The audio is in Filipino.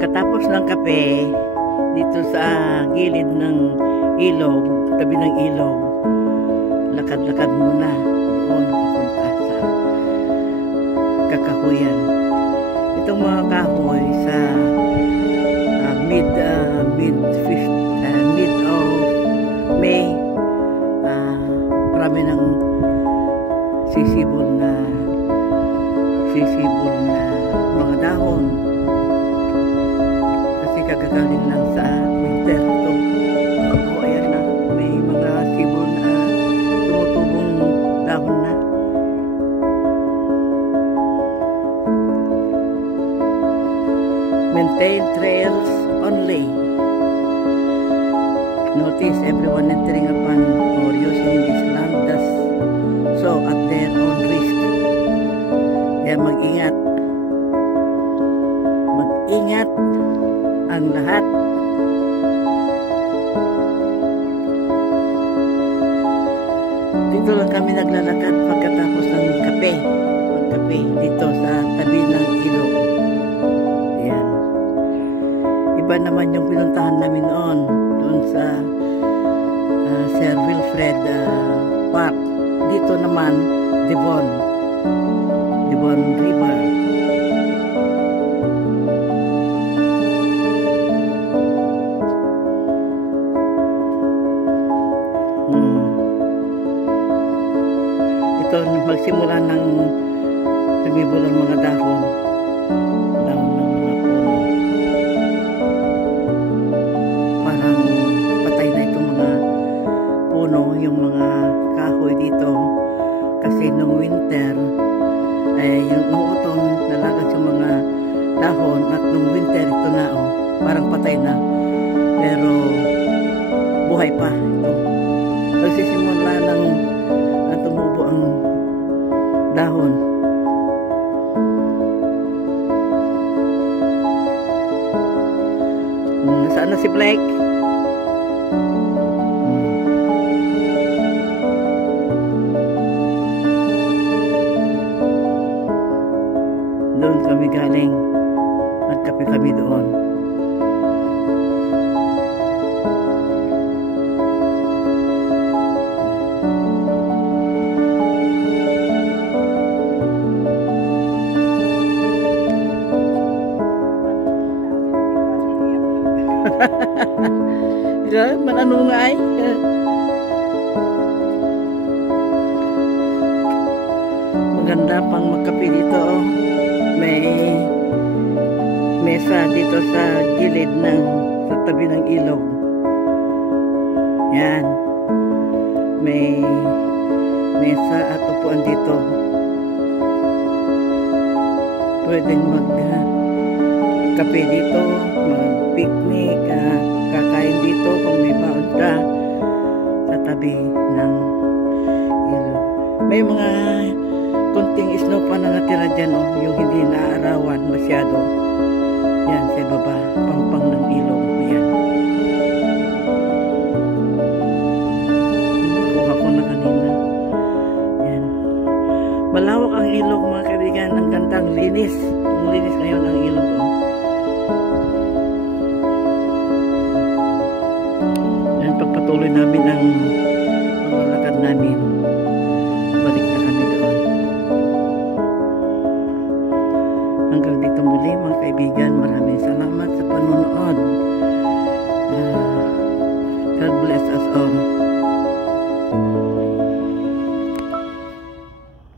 Pagkatapos ng kape, dito sa gilid ng ilog, tabi ng ilog, lakad-lakad muna doon papunta sa kakahuyan. Itong mga kahoy sa mid of May, marami ng sisibol na mga dahon kasi kagagaling lang sa winter to. Ayan na, may mga sibol na tumutubong dahon na. Maintain trails only. Notice everyone entering upon or using this land does so at their own risk. Kaya mag-ingat ang lahat. Dito lang kami naglalakad pagkatapos ng kape, dito sa tabi ng ilog. Ayan. Iba naman yung pinuntahan namin noon doon sa Sir Wilfred Park. Dito naman Devon River. Ito magsimula ng lumibol ang mga dahon ng mga puno. Parang patay na itong mga puno, yung mga kahoy dito kasi nung winter yung autumn nalagas yung mga dahon at nung winter ito na parang patay na pero buhay pa ito. Nagsisimula ng tumubo ang dahon. Nasaan na si Blake? Doon kami galing. Nagkape kami doon. Mananungay. Maganda pang magkape dito. May mesa dito sa gilid sa tabi ng ilog. Yan. May mesa at upuan dito. Pwedeng magkape dito, mag-picnic, kakain dito kung may baon ka sa tabi ng ilog. May mga kunting snow pa na natira dyan, yung hindi naaarawan masyado. Yan, sa baba, pangpang ng ilog. Yan. Nakuha ko na kanina. Yan. Malawak ang ilog, mga kaibigan. Ang gandang linis. Ang linis ngayon ang ilog. Yan, pagpatuloy namin ang paglalakad namin. Balik na kami doon. Hanggang dito muli, mga kaibigan. Maraming salamat sa panonood. God bless us all.